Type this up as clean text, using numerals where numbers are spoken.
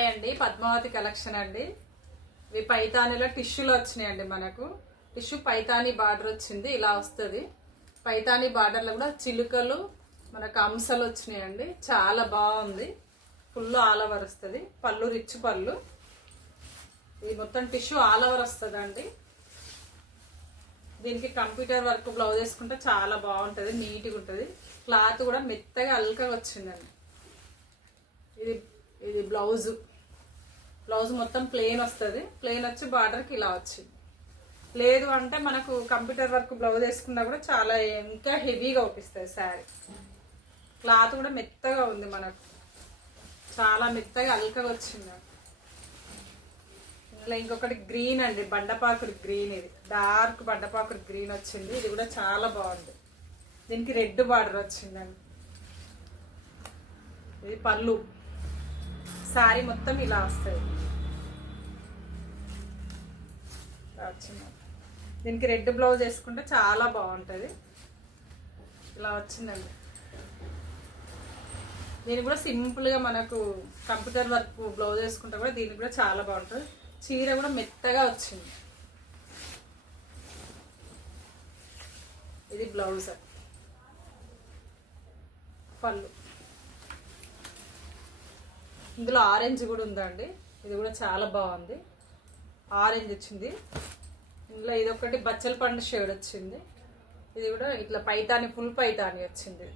Hi అండి, Padmavati collection అండి. ఇవి పైతానీలో టిష్యూలో వచ్చినాయండి. మనకు టిష్యూ పైతానీ బార్డర్ వచ్చింది, ఇలా వస్తుంది. పైతానీ బార్డర్లో కూడా చిలుకలు మనకు అంశాలు వచ్చినాయండి. చాలా బాగుంది. ఫుల్ ఆల్ ఓవర్ వస్తుంది. పళ్ళు రిచ్ పళ్ళు. ఇది మొత్తం టిష్యూ ఆల్ ఓవర్ వస్తుందండి. దీనికి కంప్యూటర్ వర్క్ బ్లౌజ్ వేసుకుంటే చాలా బాగుంటుంది, నీట్గా ఉంటుంది. క్లాత్ కూడా మెత్తగా అల్కగా వచ్చిందండి. ఇది బ్లౌజ్ మొత్తం ప్లెయిన్ వస్తుంది. ప్లెయిన్ వచ్చి బార్డర్కి ఇలా వచ్చింది. లేదు అంటే మనకు కంప్యూటర్ వర్క్ బ్లౌజ్ వేసుకున్నా కూడా చాలా ఇంకా హెవీగా అవుపిస్తుంది శారీ. క్లాత్ కూడా మెత్తగా ఉంది, మనకు చాలా మెత్తగా అల్కగా వచ్చింది. ఇలా ఇంకొకటి గ్రీన్ అండి, బండపాకుడు గ్రీన్. ఇది డార్క్ బండపాకుడు గ్రీన్ వచ్చింది. ఇది కూడా చాలా బాగుంది. దీనికి రెడ్ బార్డర్ వచ్చిందండి. ఇది పళ్ళు. శారీ మొత్తం ఇలా వస్తుంది. దీనికి రెడ్ బ్లౌజ్ వేసుకుంటే చాలా బాగుంటుంది. ఇలా వచ్చిందండి. దీనికి కూడా సింపుల్గా మనకు కంప్యూటర్ వర్క్ బ్లౌజ్ వేసుకుంటే కూడా దీనికి కూడా చాలా బాగుంటుంది. చీర కూడా మెత్తగా వచ్చింది. ఇది బ్లౌజ్. పళ్ళు. ఇందులో ఆరెంజ్ కూడా ఉందండి. ఇది కూడా చాలా బాగుంది. ఆరెంజ్ వచ్చింది. ఇందులో ఇదొకటి బచ్చల పండు షేడ్ వచ్చింది. ఇది కూడా ఇట్లా పైతాని, ఫుల్ పైతాని వచ్చింది.